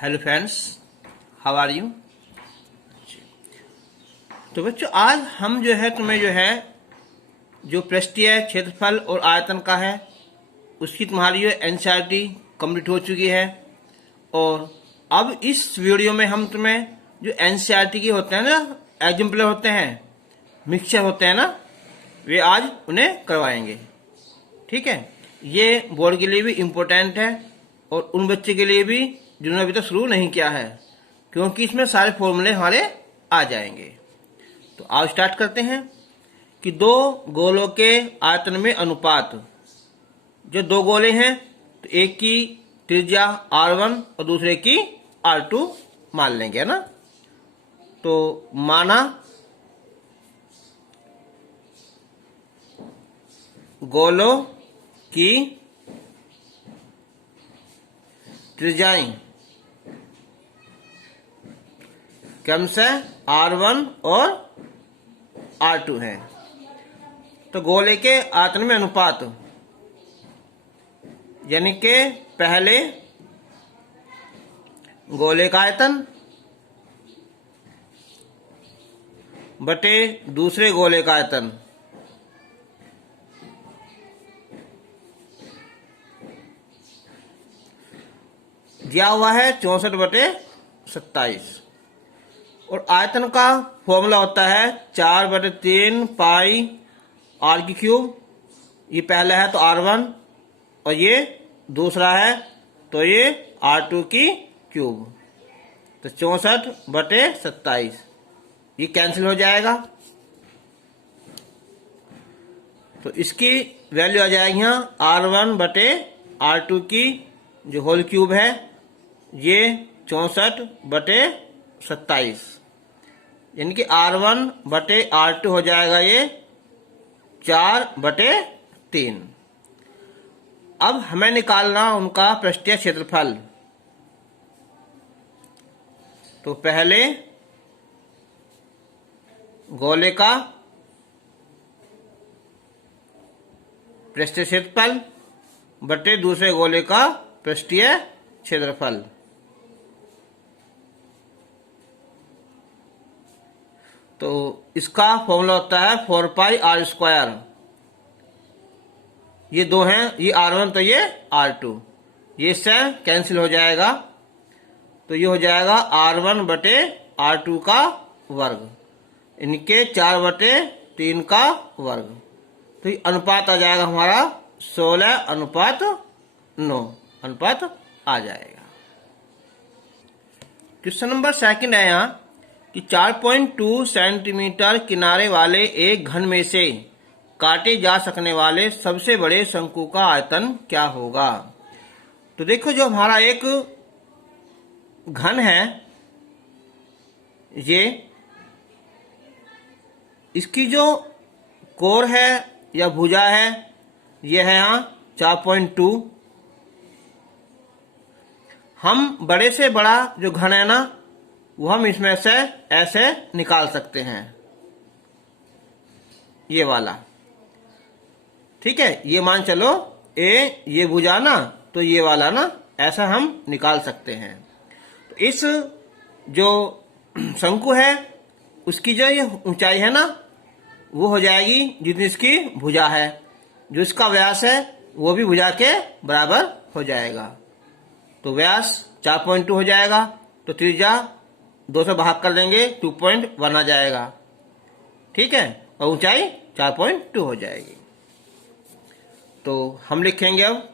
Hello friends, how are you. तो बच्चों, आज हम तुम्हें जो पृष्ठीय क्षेत्रफल और आयतन का है उसकी तुम्हारी एनसीईआरटी कंप्लीट हो चुकी है। और अब इस वीडियो में हम तुम्हें जो एनसीईआरटी के होते हैं ना, एग्जाम्पल होते हैं, मिक्सचर होते हैं ना, वे आज उन्हें करवाएंगे। ठीक है, ये बोर्ड के लिए भी इम्पोर्टेंट है और उन बच्चे के लिए भी जिन्होंने अभी तक शुरू नहीं किया है, क्योंकि इसमें सारे फॉर्मूले हमारे आ जाएंगे। तो आओ स्टार्ट करते हैं कि दो गोलों के आयतन में अनुपात। जो दो गोले हैं तो एक की त्रिज्या R1 और दूसरे की R2 मान लेंगे, है ना। तो माना गोलों की त्रिज्याएं क्रमशः R1 और R2 है। तो गोले के आयतन में अनुपात यानी कि पहले गोले का आयतन बटे दूसरे गोले का आयतन दिया हुआ है 64/27। और आयतन का फॉर्मूला होता है 4/3 पाई r³। ये पहला है तो R1 और ये दूसरा है तो ये R2³। तो 64/27 ये कैंसिल हो जाएगा। तो इसकी वैल्यू आ जाएगी यहाँ R1/R2 की जो होल क्यूब है, ये 64/27 यानी कि R1/R2 हो जाएगा ये 4/3। अब हमें निकालना उनका पृष्ठीय क्षेत्रफल। तो पहले गोले का पृष्ठीय क्षेत्रफल बटे दूसरे गोले का पृष्ठीय क्षेत्रफल। तो इसका फॉर्मूला होता है 4πr²। ये दो हैं, ये R1 तो ये R2, ये इससे कैंसिल हो जाएगा। तो ये हो जाएगा R1/R2 का वर्ग, इनके 4/3 का वर्ग। तो ये अनुपात आ जाएगा हमारा 16:9 अनुपात आ जाएगा। क्वेश्चन नंबर 2 है यहाँ कि 4.2 सेंटीमीटर किनारे वाले एक घन में से काटे जा सकने वाले सबसे बड़े शंकु का आयतन क्या होगा। तो देखो, जो हमारा एक घन है, ये इसकी जो कोर है या भुजा है, ये है यहाँ 4.2। हम बड़े से बड़ा जो घन है ना, वो हम इसमें से ऐसे निकाल सकते हैं, ये वाला। ठीक है, ये मान चलो ये भुजा ना, तो ये वाला ना ऐसा हम निकाल सकते हैं। तो इस जो शंकु है उसकी जो ये ऊंचाई है ना, वो हो जाएगी जितनी इसकी भुजा है। जो इसका व्यास है वो भी भुजा के बराबर हो जाएगा। तो व्यास 4.2 हो जाएगा, तो त्रिज्या 2 से भाग कर देंगे, 2.1 आ जाएगा। ठीक है, और ऊंचाई 4.2 हो जाएगी। तो हम लिखेंगे अब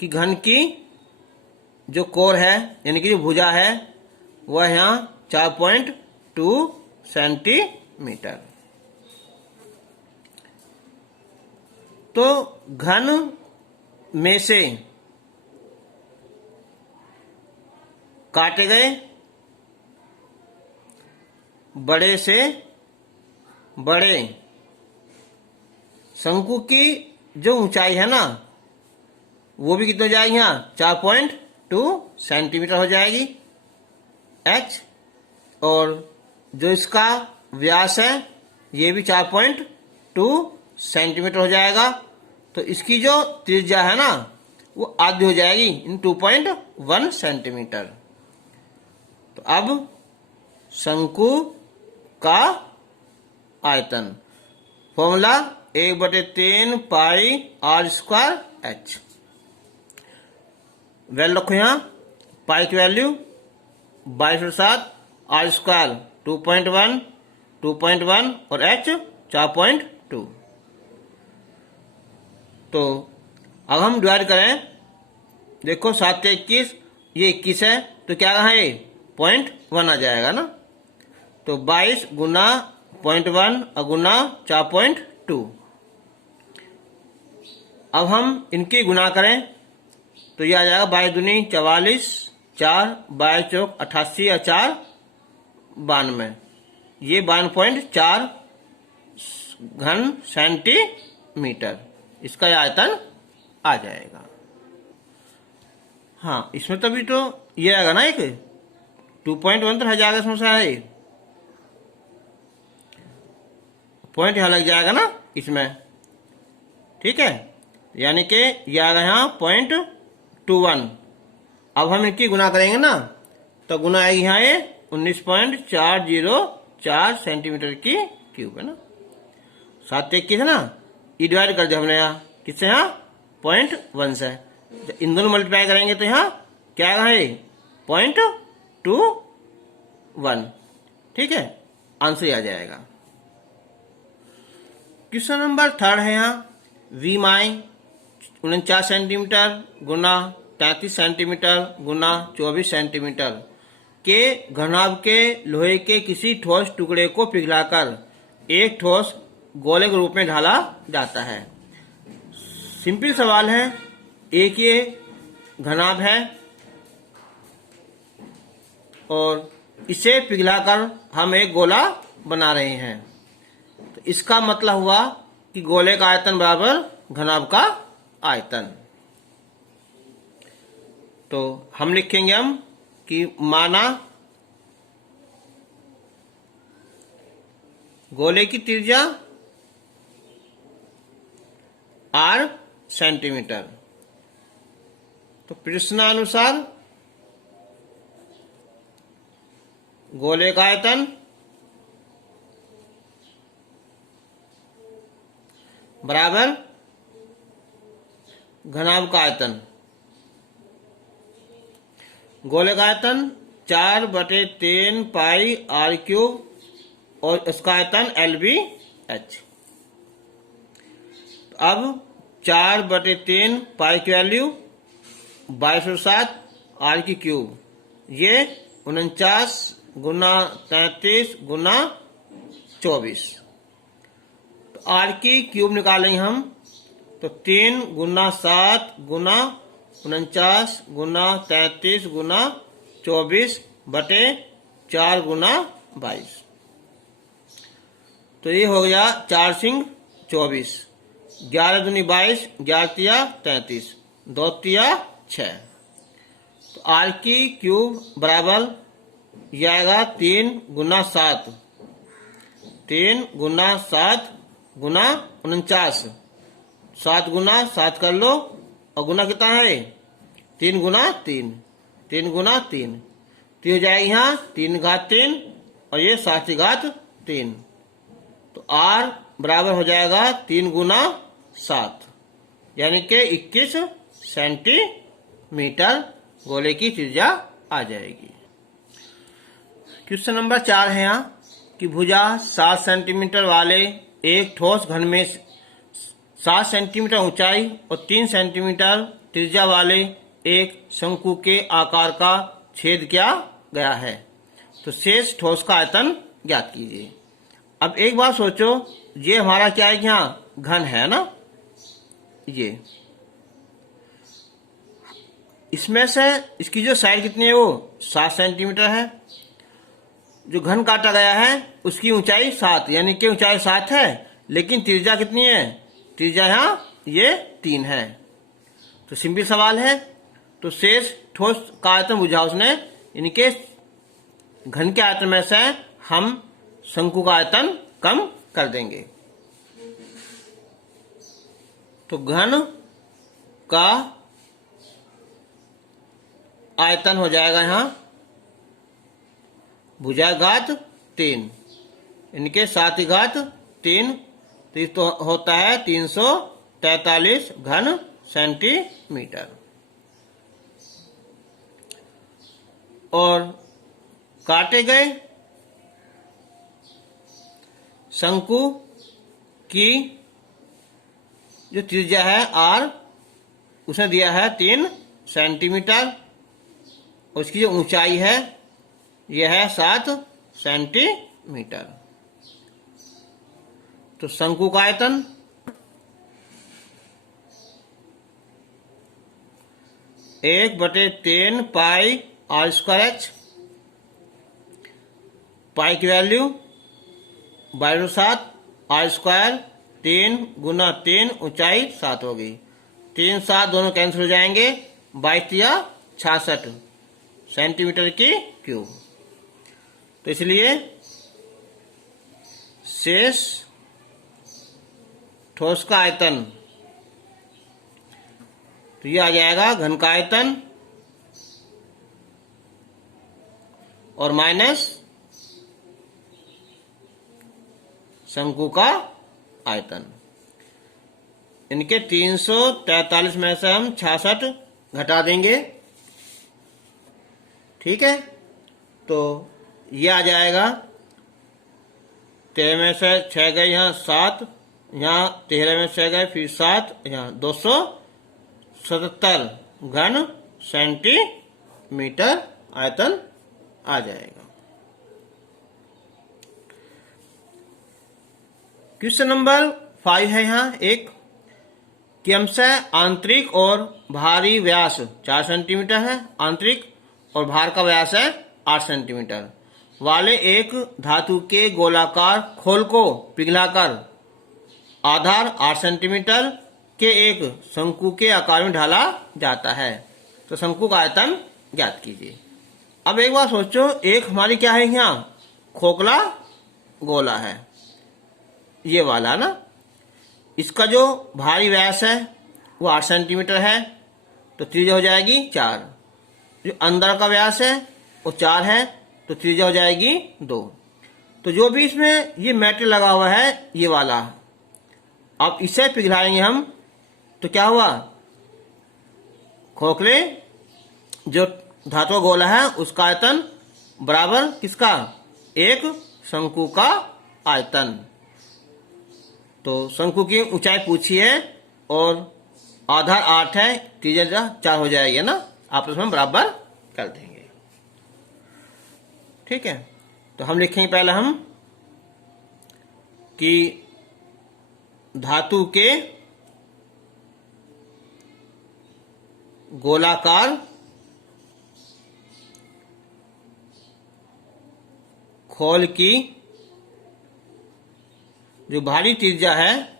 कि घन की जो कोर है यानी कि जो भुजा है वह यहाँ 4.2 सेंटीमीटर। तो घन में से काटे गए बड़े से बड़े शंकु की जो ऊंचाई है ना, वो भी कितनी हो जाएगी यहाँ 4.2 सेंटीमीटर हो जाएगी h। और जो इसका व्यास है ये भी 4.2 सेंटीमीटर हो जाएगा। तो इसकी जो त्रिज्या है ना, वो आधी हो जाएगी इन 2.1 सेंटीमीटर। तो अब शंकु का आयतन formula 1/3 pi R square H. Value रखो यहाँ, पाई की वैल्यू 22/7, आर स्क्वायर 2.1 और एच 4.2। तो अब हम डिवाइड करें, देखो 7 से 21, ये 21 है तो क्या है ये 0.1 आ जाएगा ना। तो 22 गुना 0.1 और गुना 4.2। अब हम इनकी गुना करें तो ये आ जाएगा 22 दूनी 44, 4 22 चौक 88 और 4 92, ये 92.4 घन सेंटीमीटर इसका आयतन आ जाएगा। हाँ, इसमें तभी तो ये आएगा ना, एक 2.1 तो रह जाएगा इसमें से है, पॉइंट यहाँ लग जाएगा ना इसमें, ठीक है, यानी कि ये आ गया यहाँ 0.21। अब हम इनकी गुना करेंगे ना तो गुना आएगी यहाँ ये 19.404 सेंटीमीटर की क्यूब है ना। 7 से 21 है ना, ये डिवाइड कर दिया हमने यहाँ किससे, यहाँ 0.1 से। इन दोनों मल्टीप्लाई करेंगे तो यहाँ क्या आएगा ये 0.21, ठीक है, आंसर आ जाएगा। क्वेश्चन नंबर 3 है यहाँ, वी माई 49 सेंटीमीटर गुना 33 सेंटीमीटर गुना 24 सेंटीमीटर के घनाभ के लोहे के किसी ठोस टुकड़े को पिघलाकर एक ठोस गोले के रूप में ढाला जाता है। सिंपल सवाल है, एक ये घनाभ है और इसे पिघलाकर हम एक गोला बना रहे हैं, तो इसका मतलब हुआ कि गोले का आयतन बराबर घनाभ का आयतन। तो हम लिखेंगे हम कि माना गोले की त्रिज्या r सेंटीमीटर, तो प्रश्नानुसार गोले का आयतन बराबर घनाभ का आयतन। गोले का आयतन 4/3 पाई आर क्यूब और इसका आयतन LBH। अब 4/3 पाई की वैल्यू 22/7 आर की क्यूब, ये 49 गुना 33 गुना 24। तो आर की क्यूब निकालेंगे हम तो 3 गुना 7 गुना 49 गुना 33 गुना 24/4 गुना 22। तो ये हो गया 4 सिंग 24, 11 दूनी 22, 11 तिया 33, 2 तिया 6। तो आर की क्यूब बराबर ये आएगा 3 गुना 7, 3 गुना 7 गुना 49, 7 गुना 7 कर लो और गुना कितना है 3 गुना 3, 3 गुना 3, तो हो जाएगी यहाँ 3 घात 3 और ये 7 की घात 3। तो R बराबर हो जाएगा 3 गुना 7 यानी कि 21 सेंटीमीटर गोले की त्रिज्या आ जाएगी। क्वेश्चन नंबर 4 है यहाँ कि भुजा 7 सेंटीमीटर वाले एक ठोस घन में 7 सेंटीमीटर ऊंचाई और 3 सेंटीमीटर त्रिज्या वाले एक शंकु के आकार का छेद किया गया है, तो शेष ठोस का आयतन ज्ञात कीजिए। अब एक बात सोचो, ये हमारा क्या है, यहाँ घन है ना, ये इसमें से इसकी जो साइड कितनी है वो 7 सेंटीमीटर है, जो घन काटा गया है उसकी ऊंचाई 7 यानी कि ऊंचाई 7 है, लेकिन त्रिज्या कितनी है, त्रिज्या यहाँ ये 3 है। तो सिंपल सवाल है, तो शेष ठोस का आयतन बुझा उसने, इनके घन के आयतन में से हम शंकु का आयतन कम कर देंगे। तो घन का आयतन हो जाएगा यहाँ भुजाघात 3, इनके 7 की घात 3, तो ये तो होता है 343 घन सेंटीमीटर। और काटे गए शंकु की जो त्रिज्या है r, उसने दिया है 3 सेंटीमीटर, उसकी जो ऊंचाई है यह है 7 सेंटीमीटर। तो शंकु का आयतन 1/3 पाई r स्क्वायर h, पाई की वैल्यू 22/7, r स्क्वायर 3 गुना 3, ऊंचाई 7 होगी। 3 7 दोनों कैंसिल हो जाएंगे, 22 या 66 सेंटीमीटर की क्यूब। तो इसलिए शेष ठोस का आयतन, तो ये आ जाएगा घन का आयतन और माइनस शंकु का आयतन। इनके 343 में से हम 66 घटा देंगे, ठीक है। तो ये आ जाएगा 13 में से 6 गए, यहाँ 7, यहाँ 13 में 6 गए, फिर 7, यहाँ 277 घन सेंटीमीटर आयतन आ जाएगा। क्वेश्चन नंबर 5 है यहाँ एक कि हमसे आंतरिक और भारी व्यास 4 सेंटीमीटर है, आंतरिक और भार का व्यास है 8 सेंटीमीटर वाले एक धातु के गोलाकार खोल को पिघलाकर आधार 8 सेंटीमीटर के एक शंकु के आकार में ढाला जाता है। तो शंकु का आयतन ज्ञात कीजिए। अब एक बार सोचो, एक हमारी क्या है यहाँ खोखला गोला है, ये वाला ना, इसका जो भारी व्यास है वो 8 सेंटीमीटर है, तो त्रिज्या हो जाएगी 4। जो अंदर का व्यास है वो 4 है, तो त्रिज्या हो जाएगी 2। तो जो भी इसमें ये मेटल लगा हुआ है ये वाला, अब इसे पिघलाएंगे हम, तो क्या हुआ, खोखले जो धातु गोला है उसका आयतन बराबर किसका, एक शंकु का आयतन। तो शंकु की ऊंचाई पूछी है और आधार 8 है, त्रिज्या 4 हो जाएगी ना, आपस में बराबर कर देंगे, ठीक है। तो हम लिखेंगे पहले हम कि धातु के गोलाकार खोल की जो भारी त्रिज्या है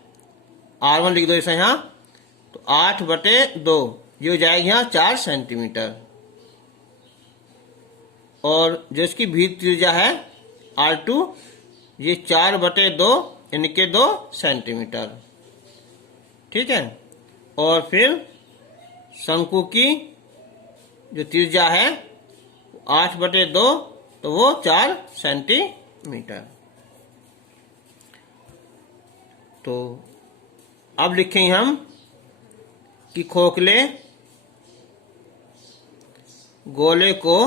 R1 लिख दो इसे यहाँ, तो 8/2 ये हो जाएगी यहाँ 4 सेंटीमीटर, और जो इसकी भीतर त्रिज्या है R2 ये 4/2 इनके 2 सेंटीमीटर, ठीक है। और फिर शंकु की जो त्रिज्या है 8/2 तो वो 4 सेंटीमीटर। तो अब लिखेंगे हम कि खोखले गोले को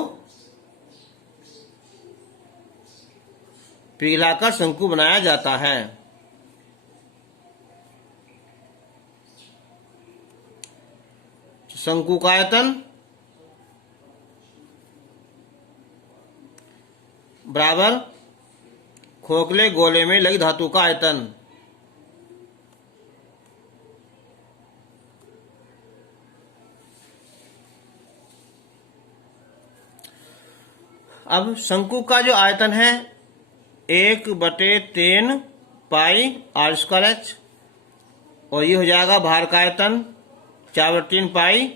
पिघलाकर शंकु बनाया जाता है। शंकु का आयतन बराबर खोखले गोले में लगी धातु का आयतन। अब शंकु का जो आयतन है 1/3 पाई R स्क्वायर h, और ये हो जाएगा भार का आयतन 4/3 पाई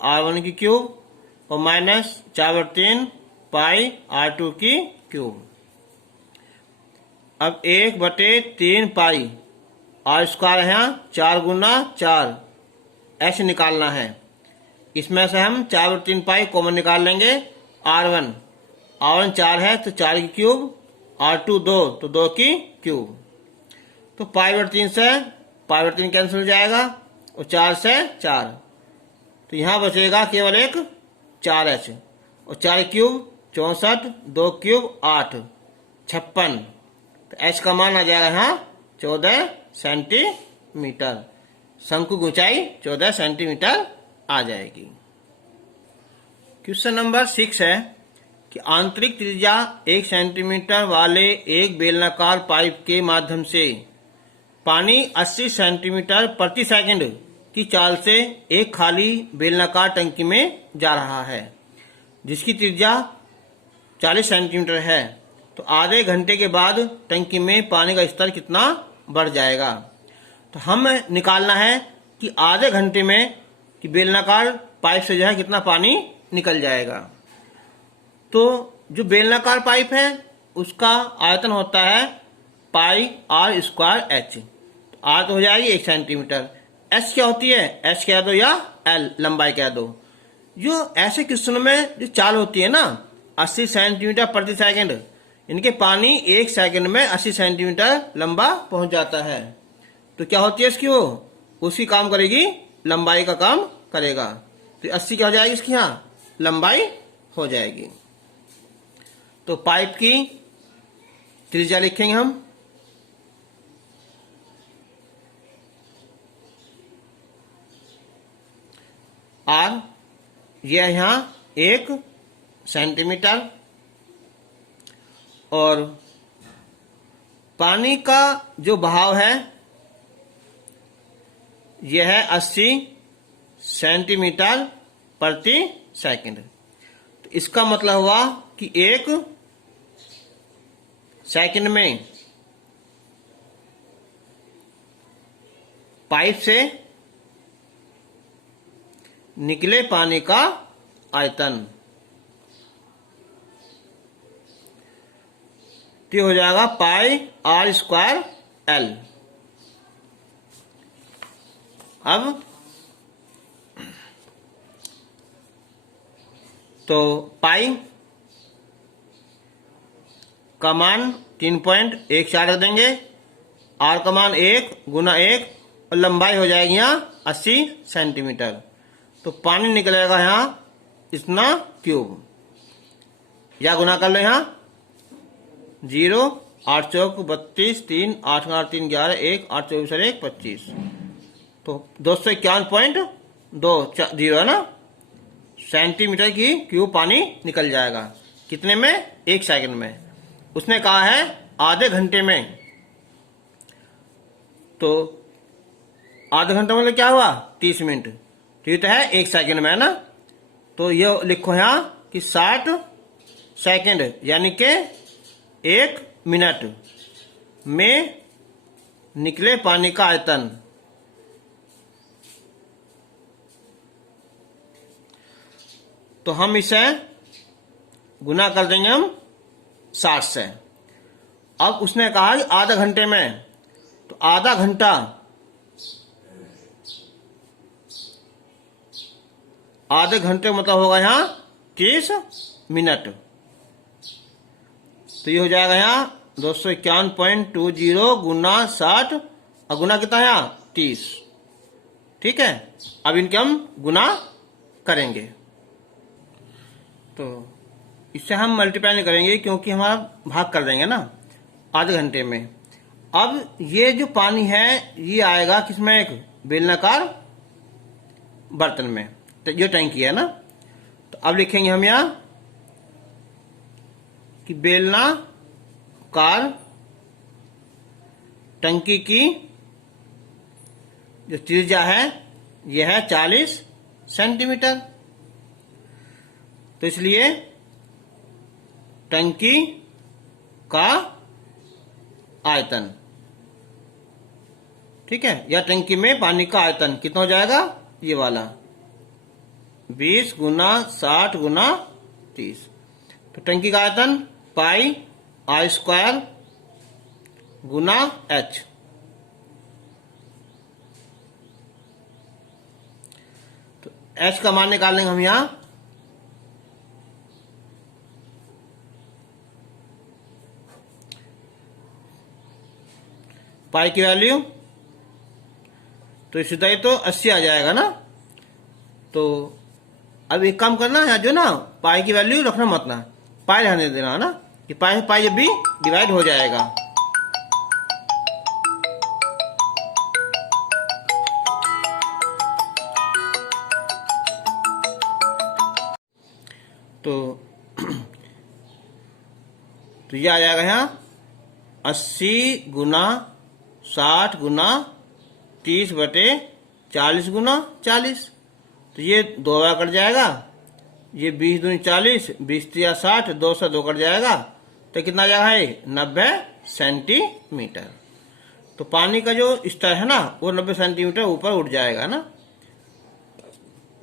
R1 की क्यूब और माइनस 4/3 पाई R2 की क्यूब। अब 1/3 पाई R स्क्वायर है, 4 गुना 4 h निकालना है, इसमें से हम 4/3 पाई कॉमन निकाल लेंगे। R1 4 है तो 4 की क्यूब, R2 2 तो 2 की क्यूब। तो पाई/3 से पाई/3 कैंसिल हो जाएगा और 4 से 4, तो यहां बचेगा केवल एक 4h और 4 क्यूब 64, 2 क्यूब 8, 56। तो h का मान आ जाएगा यहाँ 14 सेंटीमीटर। शंकु की ऊंचाई 14 सेंटीमीटर आ जाएगी। क्वेश्चन नंबर 6 है कि आंतरिक त्रिज्या 1 सेंटीमीटर वाले एक बेलनाकार पाइप के माध्यम से पानी 80 सेंटीमीटर प्रति सेकंड की चाल से एक खाली बेलनाकार टंकी में जा रहा है, जिसकी त्रिज्या 40 सेंटीमीटर है। तो आधे घंटे के बाद टंकी में पानी का स्तर कितना बढ़ जाएगा। तो हमें निकालना है कि आधे घंटे में कि बेलनाकार पाइप से जो है कितना पानी निकल जाएगा। तो जो बेलनाकार पाइप है उसका आयतन होता है पाई r²h। आर तो हो जाएगी 1 सेंटीमीटर। एच क्या होती है, एच कह दो या एल लंबाई कह दो। जो ऐसे क्वेश्चनों में जो चाल होती है ना 80 सेंटीमीटर प्रति सेकंड, इनके पानी 1 सेकंड में 80 सेंटीमीटर लंबा पहुंच जाता है। तो क्या होती है इसकी, वो उसी काम करेगी, लंबाई का काम करेगा। तो 80 क्या हो जाएगी इसकी, यहाँ लंबाई हो जाएगी। तो पाइप की त्रिज्या लिखेंगे हम R, यह यहाँ 1 सेंटीमीटर, और पानी का जो बहाव है यह है 80 सेंटीमीटर प्रति सेकंड। तो इसका मतलब हुआ कि 1 सेकंड में पाइप से निकले पानी का आयतन तो हो जाएगा पाई r²l। अब तो पाई का मान 3.14 रख देंगे, r का मान 1 गुना 1 और लंबाई हो जाएगी यहाँ 80 सेंटीमीटर। तो पानी निकलेगा यहाँ इतना क्यूब, या गुना कर लो यहाँ 0 8 चौक 32 3 8 8 3 11 1 8 24 1 25। तो 251.20 है ना सेंटीमीटर की क्यूब पानी निकल जाएगा। कितने में, 1 सेकंड में। उसने कहा है आधे घंटे में। तो आधे घंटे मतलब क्या हुआ, 30 मिनट। तो ये तो है 1 सेकंड में है ना। तो ये लिखो यहाँ कि 60 सेकंड यानी कि 1 मिनट में निकले पानी का आयतन। तो हम इसे गुना कर देंगे हम 60 से। अब उसने कहा कि आधा घंटे में, तो आधा घंटा आधे घंटे मतलब होगा यहाँ 30 मिनट। तो ये हो जाएगा यहाँ 251.20 गुना 60 और गुना कितना है यहाँ 30। ठीक है, अब इनके हम गुना करेंगे। तो इससे हम मल्टीप्लाई नहीं करेंगे क्योंकि हमारा भाग कर देंगे ना आधे घंटे में। अब ये जो पानी है ये आएगा किसमें, एक बेलनाकार बर्तन में। तो ये टंकी है ना। तो अब लिखेंगे हम यहाँ कि बेलनाकार टंकी की जो त्रिज्या है यह है 40 सेंटीमीटर। तो इसलिए टंकी का आयतन, ठीक है, या टंकी में पानी का आयतन कितना हो जाएगा, ये वाला 20 गुना 60 गुना 30। तो टंकी का आयतन पाई r² गुना h। तो एच का मान निकालेंगे हम यहाँ। पाई की वैल्यू तो सीधा ही तो 80 आ जाएगा ना। तो अब एक काम करना है, जो ना पाई की वैल्यू रखना मत ना, पाई रहने देना है ना, कि पाई पाई जब भी डिवाइड हो जाएगा। तो ये आ जाएगा यहाँ 80 गुना 60 गुना 30/40 गुना 40। तो ये 2 बार कट जाएगा, ये 20 दूनी 40, 20 या 60, 2 से 2 कट जाएगा, तो कितना आ जाएगा 90 सेंटीमीटर। तो पानी का जो स्तर है ना वो 90 सेंटीमीटर ऊपर उठ जाएगा ना।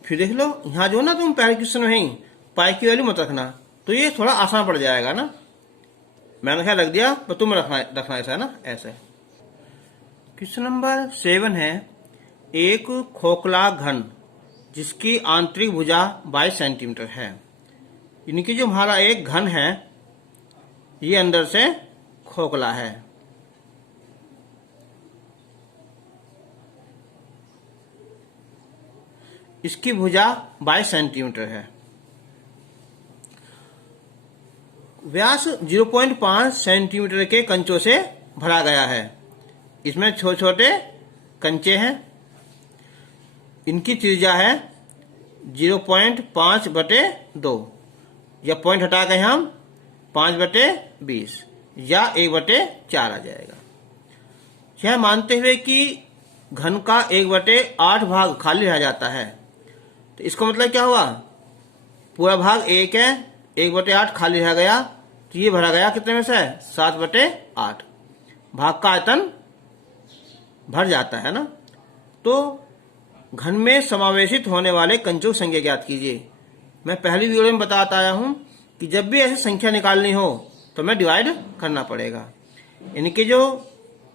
फिर देख लो यहाँ जो ना तुम पहले क्वेश्चन में ही पाई की वैल्यू मत रखना, तो ये थोड़ा आसान पड़ जाएगा ना। मैंने क्या रख दिया, पर तुम रखना ऐसा है ना, ऐसे। क्वेश्चन नंबर 7 है, एक खोखला घन जिसकी आंतरिक भुजा 22 सेंटीमीटर है। यानी कि जो हमारा एक घन है ये अंदर से खोखला है। इसकी भुजा 22 सेंटीमीटर है। व्यास 0.5 सेंटीमीटर के कंचों से भरा गया है। इसमें छोटे छोटे कंचे हैं। इनकी त्रिज्या है 0.5/2, या पॉइंट हटा के हम 5/20 या 1/4 आ जाएगा। यह मानते हुए कि घन का 1/8 भाग खाली रह जाता है। तो इसका मतलब क्या हुआ, पूरा भाग 1 है, 1/8 खाली रह गया, तो ये भरा गया कितने में से, 7/8। भाग का आयतन भर जाता है ना। तो घन में समावेशित होने वाले कंचों की संख्या ज्ञात कीजिए। मैं पहली वीडियो में बताता आया हूं कि जब भी ऐसी संख्या निकालनी हो तो मैं डिवाइड करना पड़ेगा। इनके जो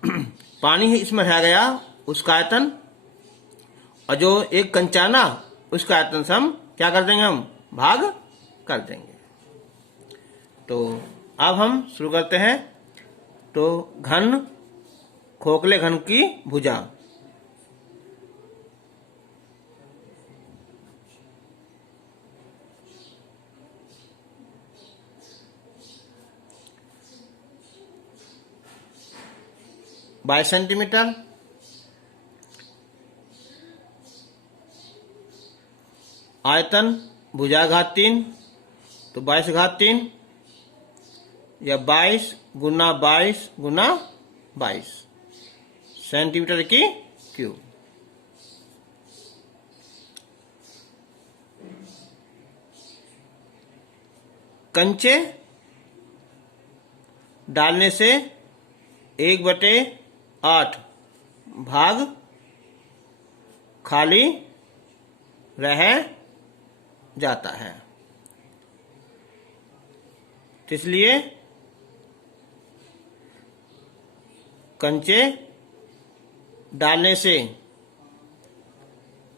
पानी इसमें रह गया उसका आयतन, और जो एक कंचा ना उसका आयतन से हम क्या कर देंगे, हम भाग कर देंगे। तो अब हम शुरू करते हैं। तो घन, खोखले घन की भुजा। बाईस सेंटीमीटर। आयतन भुजा घात 3, तो 22/3 या 22 गुना 22 गुना 22 सेंटीमीटर की क्यूब। कंचे डालने से 1/8 भाग खाली रह जाता है। इसलिए कंचे डालने से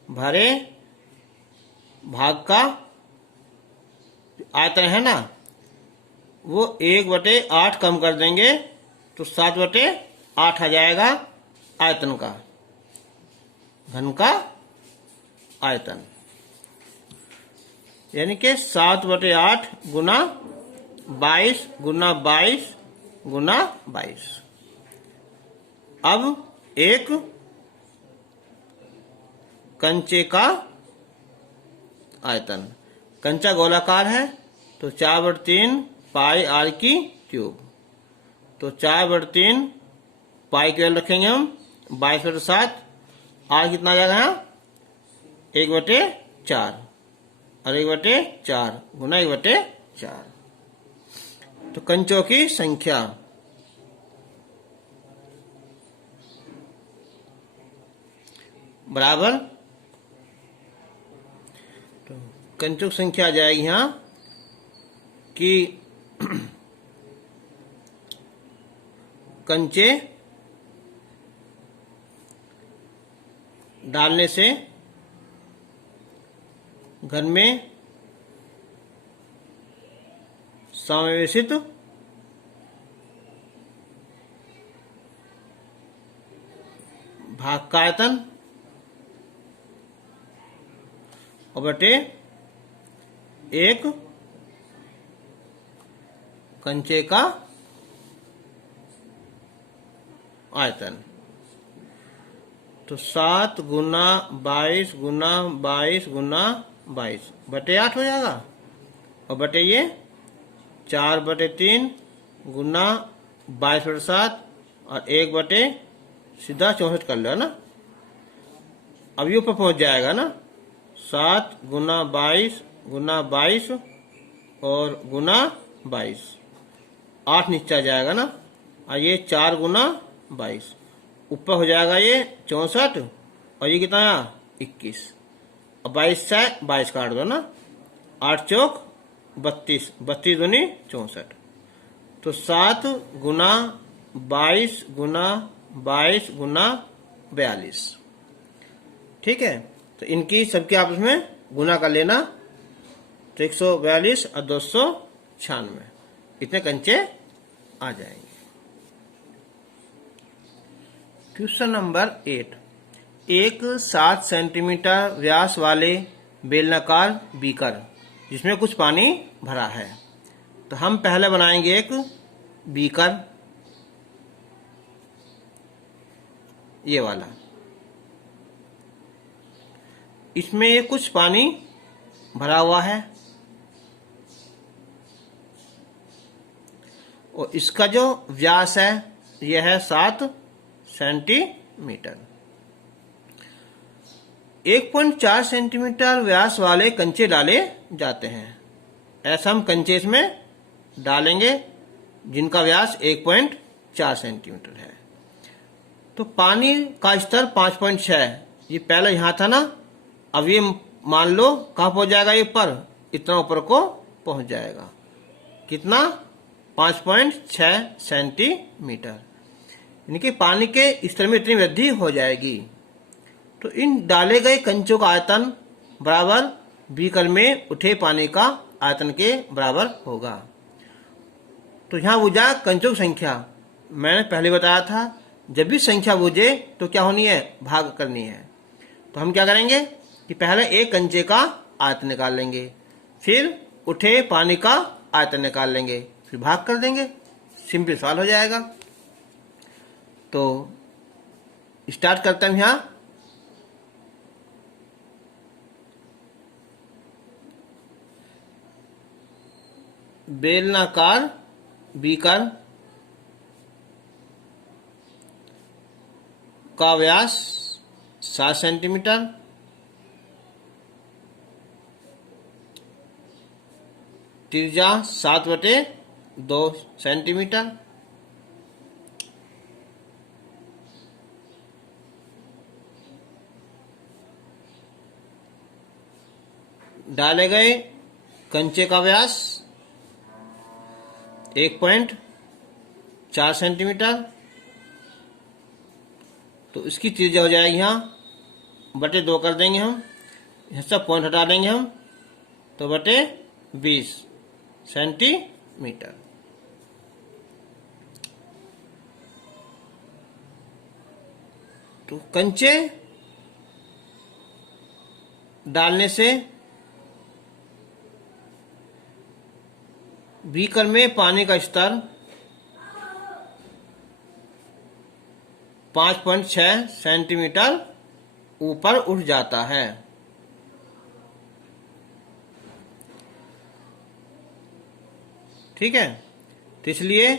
भरे भाग का आयतन है ना वो 1/8 कम कर देंगे, तो 7/8 आ जाएगा आयतन का, घन का आयतन। यानी कि 7/8 गुना 22 गुना 22 गुना 22। अब एक कंचे का आयतन, कंचा गोलाकार है तो 4/3 पाई आर की क्यूब। तो 4/3 पाई की वैल्यू रखेंगे हम 22/7, आर कितना आ जाएगा यहाँ 1/4, और 1/4 गुना 1/4। तो कंचों की संख्या बराबर, तो कंचों की संख्या आ जाएगी यहाँ कि कंचे डालने से घन में समावेशित भाग का आयतन और बटे एक कंचे का आयतन। तो 7 गुना 22 गुना 22 गुना 22 बटे 8 हो जाएगा और बटे ये 4 बटे 3 गुना 22 बटे 7 और 1 बटे सीधा 64 कर लो ना। अब ये ऊपर पहुंच जाएगा ना, 7 गुना 22 गुना 22 और गुना 22, 8 नीचे आ जाएगा ना। और ये 4 गुना 22 ऊपर हो जाएगा ये 64 और ये कितना 21 और 22 से 22 काट दो ना, 8 चौक 32, 32 दूनी 64। तो 7 गुना 22 गुना 22 गुना 42। ठीक है, तो इनकी सबके आपस में गुना कर लेना। तो 142 और 296 इतने कंचे आ जाएंगे। क्वेश्चन नंबर 8, एक 7 सेंटीमीटर व्यास वाले बेलनाकार बीकर जिसमें कुछ पानी भरा है। तो हम पहले बनाएंगे एक बीकर, ये वाला, इसमें ये कुछ पानी भरा हुआ है और इसका जो व्यास है यह है 7 सेंटीमीटर। 1.4 सेंटीमीटर व्यास वाले कंचे डाले जाते हैं। ऐसा हम कंचे इसमें डालेंगे जिनका व्यास 1.4 सेंटीमीटर है। तो पानी का स्तर 5.6, ये पहले यहां था ना, अब ये मान लो कहां पहुंच जाएगा, ये ऊपर, इतना ऊपर को पहुंच जाएगा। कितना 5.6 सेंटीमीटर, यानी कि पानी के स्तर में इतनी वृद्धि हो जाएगी। तो इन डाले गए कंचों का आयतन बराबर बीकर में उठे पानी का आयतन के बराबर होगा। तो यहाँ बुझा कंचों की संख्या, मैंने पहले बताया था जब भी संख्या बुझे तो क्या होनी है, भाग करनी है। तो हम क्या करेंगे कि पहले एक कंचे का आयतन निकाल लेंगे, फिर उठे पानी का आयतन निकाल लेंगे, फिर भाग कर देंगे, सिंपल सवाल हो जाएगा। तो स्टार्ट करते हैं यहां। बेलनाकार बीकर का व्यास 7 सेंटीमीटर, त्रिज्या 7/2 सेंटीमीटर, डाले गए कंचे का व्यास 1.4 सेंटीमीटर। तो इसकी त्रिज्या हो जाएगी यहाँ बटे 2 कर देंगे हम, यहाँ सब पॉइंट हटा देंगे हम, तो बटे 20 सेंटीमीटर। तो कंचे डालने से बीकर में पानी का स्तर 5.6 सेंटीमीटर ऊपर उठ जाता है। ठीक है, तो इसलिए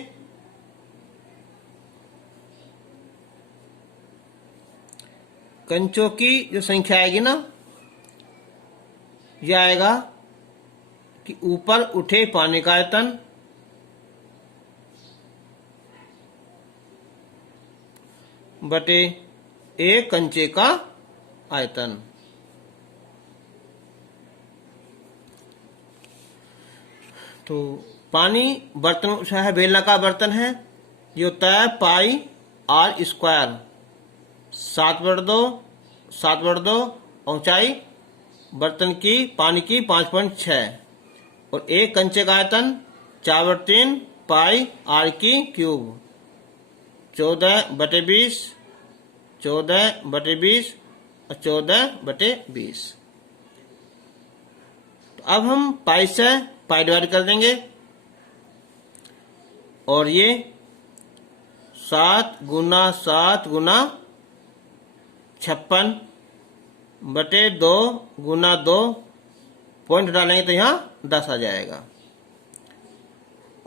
कंचों की जो संख्या आएगी ना, यह आएगा कि ऊपर उठे पानी का आयतन बटे एक कंचे का आयतन। तो पानी बर्तन है, बेलनाकार बर्तन है, ये होता है पाई आर स्क्वायर, 7/2 7/2 ऊंचाई बर्तन की पानी की 5.6 और एक कंचे का आयतन 4/3 पाई आर की क्यूब 14/20 14/20 और 14/20। तो अब हम पाई से पाई डिवाइड कर देंगे और ये 7 गुना 7 गुना 56/2 गुना 2 पॉइंट डालेंगे तो यहाँ 10 आ जाएगा।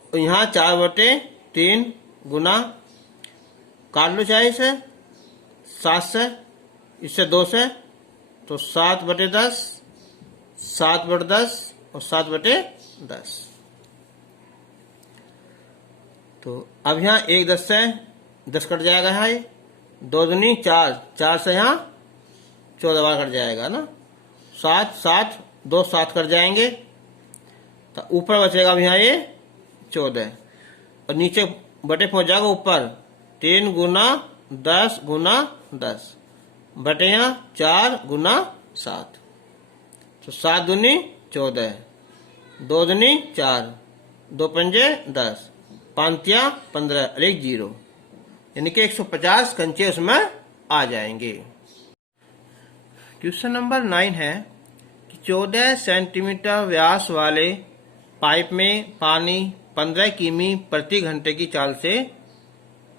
और यहाँ 4/3 गुना काट लो चाहे इसे 7 से, इससे 2 से, तो 7/10 7/10 और 7/10। तो अब यहाँ 1 10 से 10 कट जाएगा। यहाँ ये 2 दूनी 4, 4 से यहाँ 14 बार कट जाएगा ना। 7 7 2 7 कट जाएंगे तो ऊपर बचेगा अब यहाँ ये 14 और नीचे बटे पहुंच जाएगा ऊपर 3 गुना 10 गुना 10 बटे यहाँ 4 गुना 7। तो 7 दूनी 14, 2 दूनी 4, 2 पंजे 10, 5 या 15 और 1 0, यानी कि 150 कंचे उसमें आ जाएंगे। क्वेश्चन नंबर 9 है कि 14 सेंटीमीटर व्यास वाले पाइप में पानी 15 किमी प्रति घंटे की चाल से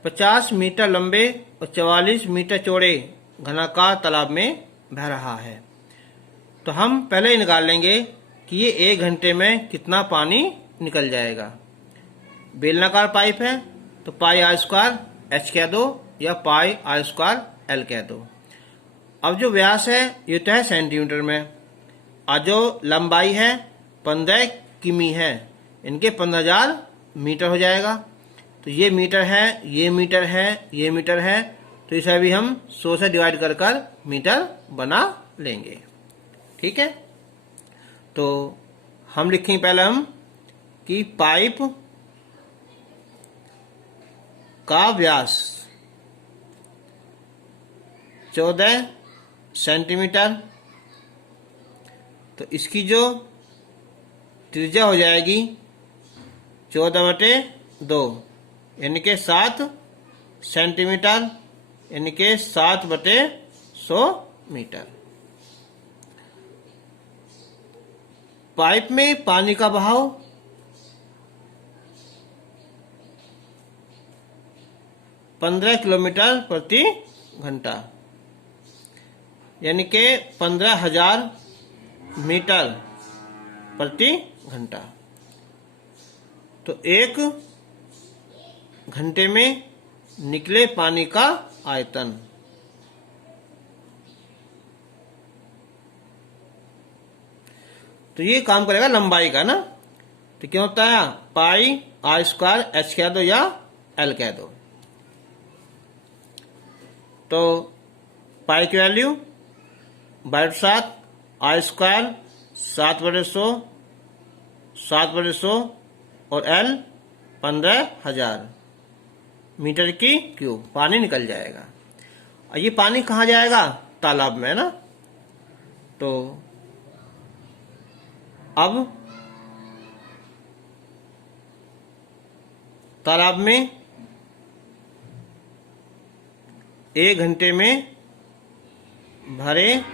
50 मीटर लंबे और 44 मीटर चौड़े घनाकार तालाब में बह रहा है। तो हम पहले ही निकाल लेंगे कि ये 1 घंटे में कितना पानी निकल जाएगा। बेलनाकार पाइप है तो पाई आर स्क्वायर एच कह दो या पाई आर स्क्वायर एल कह दो। अब जो व्यास है ये तो है सेंटीमीटर में और जो लंबाई है 15 किमी है, इनके 15,000 मीटर हो जाएगा। तो ये मीटर है, ये मीटर है, ये मीटर है, तो इसे भी हम 100 से डिवाइड कर कर मीटर बना लेंगे। ठीक है, तो हम लिखेंगे पहले हम कि पाइप का व्यास 14 सेंटीमीटर, तो इसकी जो त्रिज्या हो जाएगी 14/2 यानी कि 7 सेंटीमीटर, यानी कि 7/100 मीटर। पाइप में पानी का बहाव 15 किलोमीटर प्रति घंटा, यानी कि 15,000 मीटर प्रति घंटा। तो 1 घंटे में निकले पानी का आयतन तो ये काम करेगा लंबाई का ना। तो क्या होता है पाई आर स्क्वायर एच कह दो या एल कह दो। तो पाई की वैल्यू 7 आर स्क्वायर 7/100 7/100 और एल 15,000 मीटर की क्यूब पानी निकल जाएगा। और ये पानी कहाँ जाएगा? तालाब में ना। तो अब तालाब में 1 घंटे में भरे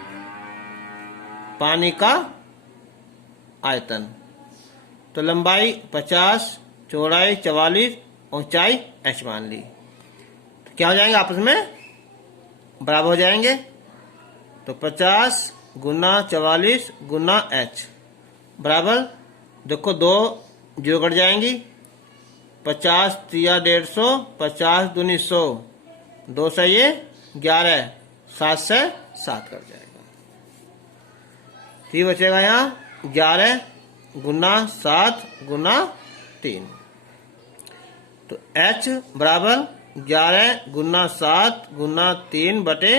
पानी का आयतन, तो लंबाई 50, चौड़ाई 44, ऊंचाई h मान ली। तो क्या हो जाएंगे आपस में बराबर हो जाएंगे। तो 50 गुना 44 गुना h बराबर, देखो 2 0 कट जाएंगी, 50 3 150, 50 दूनी 100, 2 से ये 11, 7 से 7 कट जाएगा। ठीक बचेगा यहाँ 11 गुना 7 गुना 3। तो h बराबर 11 गुना 7 गुना 3 बटे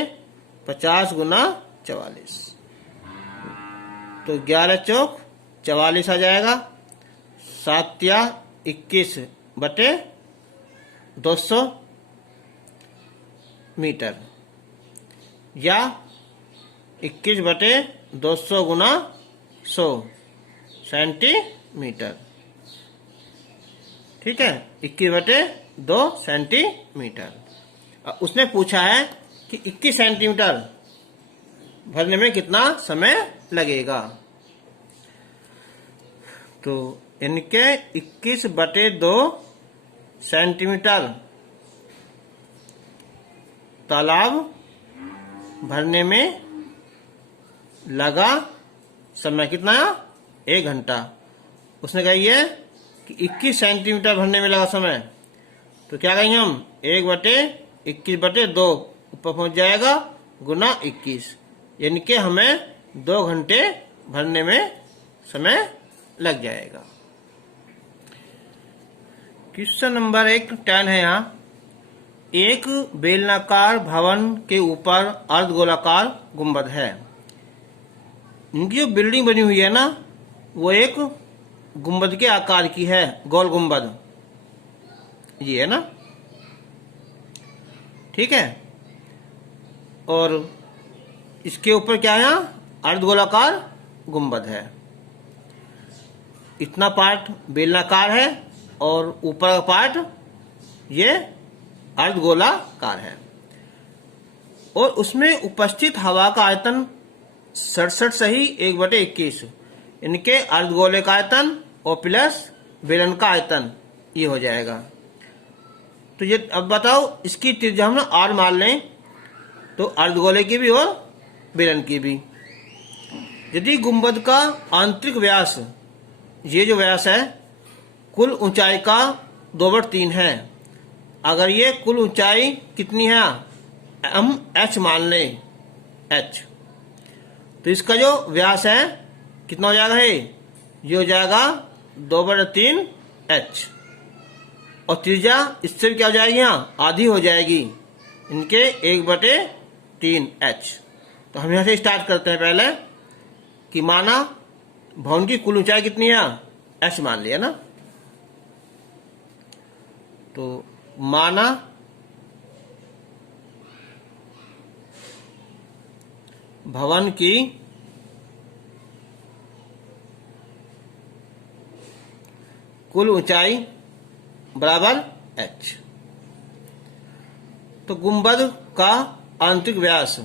50 गुना 44। तो 11 चौक 44 आ जाएगा। 7 या 21 बटे 200 मीटर या 21 बटे 200 गुना 100 सेंटीमीटर। ठीक है, 21/2 सेंटीमीटर। उसने पूछा है कि 21 सेंटीमीटर भरने में कितना समय लगेगा। तो इनके 21/2 सेंटीमीटर तालाब भरने में लगा समय कितना? 1 घंटा। उसने कहा ये कि 21 सेंटीमीटर भरने में लगा समय, तो क्या कहेंगे हम? 1/21/2 ऊपर पहुंच जाएगा गुना 21, यानी कि हमें 2 घंटे भरने में समय लग जाएगा। क्वेश्चन नंबर 10 है यहाँ। एक बेलनाकार भवन के ऊपर अर्धगोलाकार गुंबद है। इनकी जो बिल्डिंग बनी हुई है ना, वो एक गुंबद के आकार की है, गोल गुंबद ये है ना। ठीक है, और इसके ऊपर क्या है? अर्धगोलाकार गुंबद है। इतना पार्ट बेलनाकार है और ऊपर का पार्ट ये अर्धगोलाकार है, और उसमें उपस्थित हवा का आयतन 67 सही 1/21, इनके अर्धगोले का आयतन और प्लस बेलन का आयतन ये हो जाएगा। तो ये अब बताओ, इसकी त्रिज्या हम R मान लें, तो अर्धगोले की भी और बेलन की भी। यदि गुंबद का आंतरिक व्यास, ये जो व्यास है, कुल ऊंचाई का 2/3 है, अगर ये कुल ऊंचाई कितनी है? हम h मान लें, h, तो इसका जो व्यास है कितना हो जाएगा? ये हो जाएगा 2/3 h, और त्रिज्या इससे भी क्या हो जाएगी? यहाँ आधी हो जाएगी, इनके 1/3 h। तो हम यहाँ से स्टार्ट करते हैं पहले कि माना भवन की कुल ऊंचाई कितनी है? h मान लिया ना। तो माना भवन की कुल ऊंचाई बराबर h, तो गुंबद का आंतरिक व्यास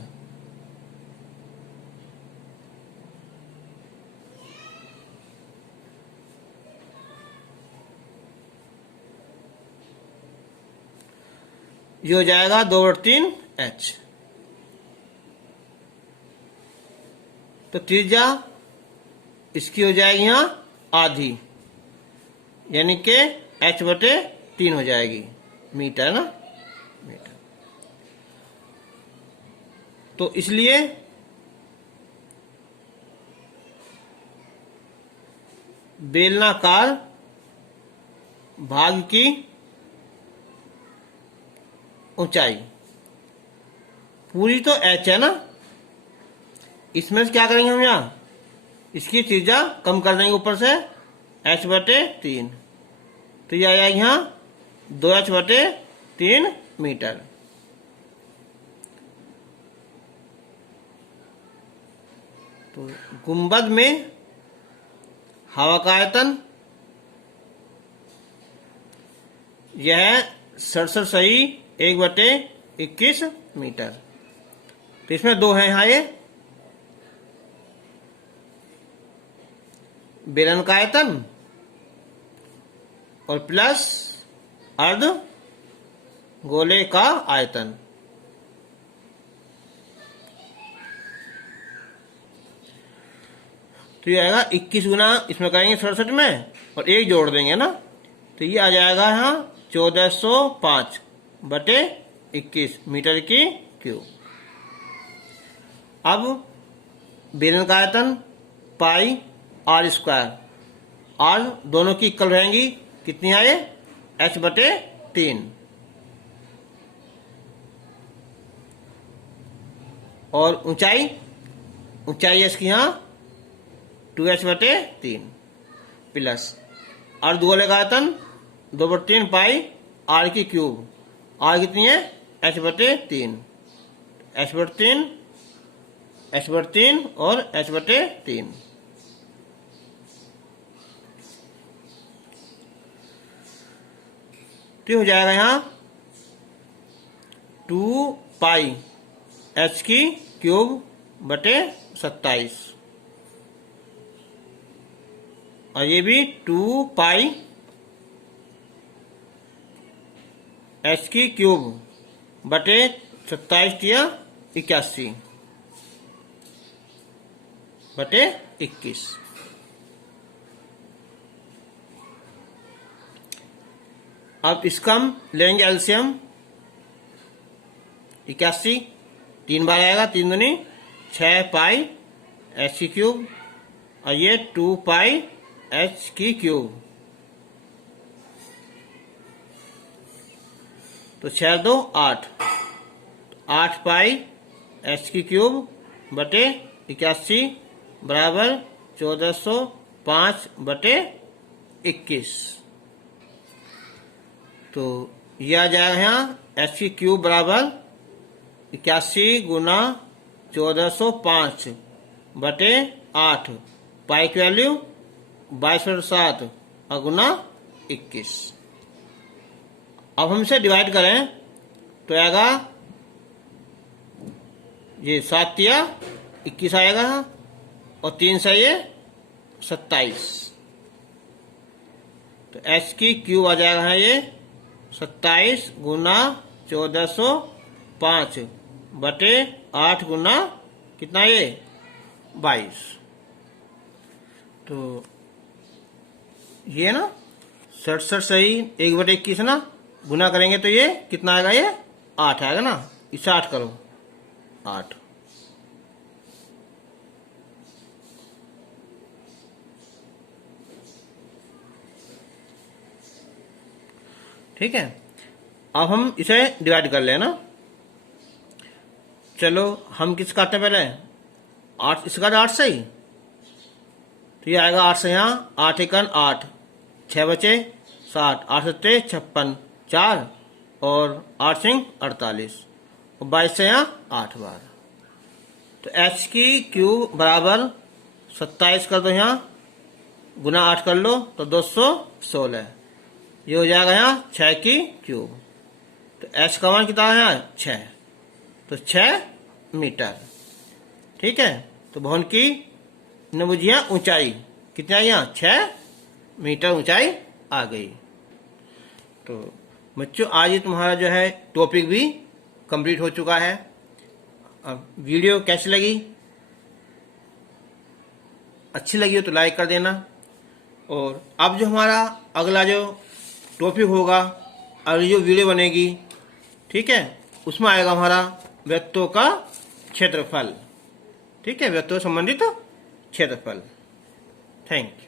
ये हो जाएगा 2/3 h। तो त्रिज्या इसकी हो जाएगी यहाँ आधी, यानी कि h/3 हो जाएगी, मीटर ना, मीटर। तो इसलिए बेलनाकार भाग की ऊंचाई पूरी तो h है ना, इसमें से क्या करेंगे हम? यहाँ इसकी त्रिज्या कम कर देंगे ऊपर से, h/3, तो यह आ जाएगी यहाँ 2h/3 मीटर। तो गुंबद में हवा का आयतन यह 67 सही 1/21 मीटर। तो इसमें 2 है यहाँ, ये बेलन का आयतन और प्लस अर्ध गोले का आयतन। तो ये आएगा 21 गुना, इसमें करेंगे 67 में और 1 जोड़ देंगे ना, तो ये आ जाएगा यहाँ 1405/21 मीटर की क्यूब। अब बेलन का आयतन पाई r², r दोनों की इक्वल रहेंगी, कितनी आए? h/3, और ऊंचाई है इसकी यहाँ 2h/3 प्लस अर्धगोले का आयतन 2/3 पाई r की क्यूब, r कितनी है? h/3, h/3 h/3 और h/3। तो हो जाएगा यहाँ 2 पाई h³/27 और ये भी 2 पाई h³/81/21। अब इसका हम लेंगे एलसीएम। 81 3 बार आएगा, 3 दूनी 6 पाई h³ और ये 2 पाई h³। तो 6 2 8 8 पाई h³/81 बराबर 1405/21। तो यह आ जाएगा यहाँ h³ बराबर 81 गुना 1405/8, पाई की वैल्यू 22/7 और गुना 21। अब हम इसे डिवाइड करें तो आएगा ये 7 या 21 आएगा और 3 से ये 27। तो h³ आ जाएगा है ये 27 गुना 1405/8 गुना कितना ये 22। तो ये ना 67 सही 1/21 ना, गुना करेंगे तो ये कितना आएगा, ये 8 आएगा ना। इसे 8 करो, 8। ठीक है, अब हम इसे डिवाइड कर लेना। चलो हम किस काटते हैं पहले 8, इसका 8 सही। तो ये आएगा 8 से यहाँ 8 एकन 8, 6 बचे 60, 8 सत्ते 56, 4 और 8 सिंह 48 और 22 से यहाँ 8 बार। तो h³ बराबर 27 कर दो, यहाँ गुना 8 कर लो तो 216। ये हो जाएगा यहाँ 6³ तो h का मान कितना है यहाँ 6, तो 6 मीटर। ठीक है, तो भवन की नभुजिया ऊंचाई कितनी आई यहाँ 6 मीटर ऊंचाई आ गई। तो बच्चों आज ही तुम्हारा जो है टॉपिक भी कंप्लीट हो चुका है। अब वीडियो कैसी लगी, अच्छी लगी हो तो लाइक कर देना। और अब जो हमारा अगला जो टॉपिक होगा, अगली जो वीडियो बनेगी, ठीक है, उसमें आएगा हमारा वृत्तों का क्षेत्रफल। ठीक है, वृत्तों से संबंधित क्षेत्रफल। Thank you.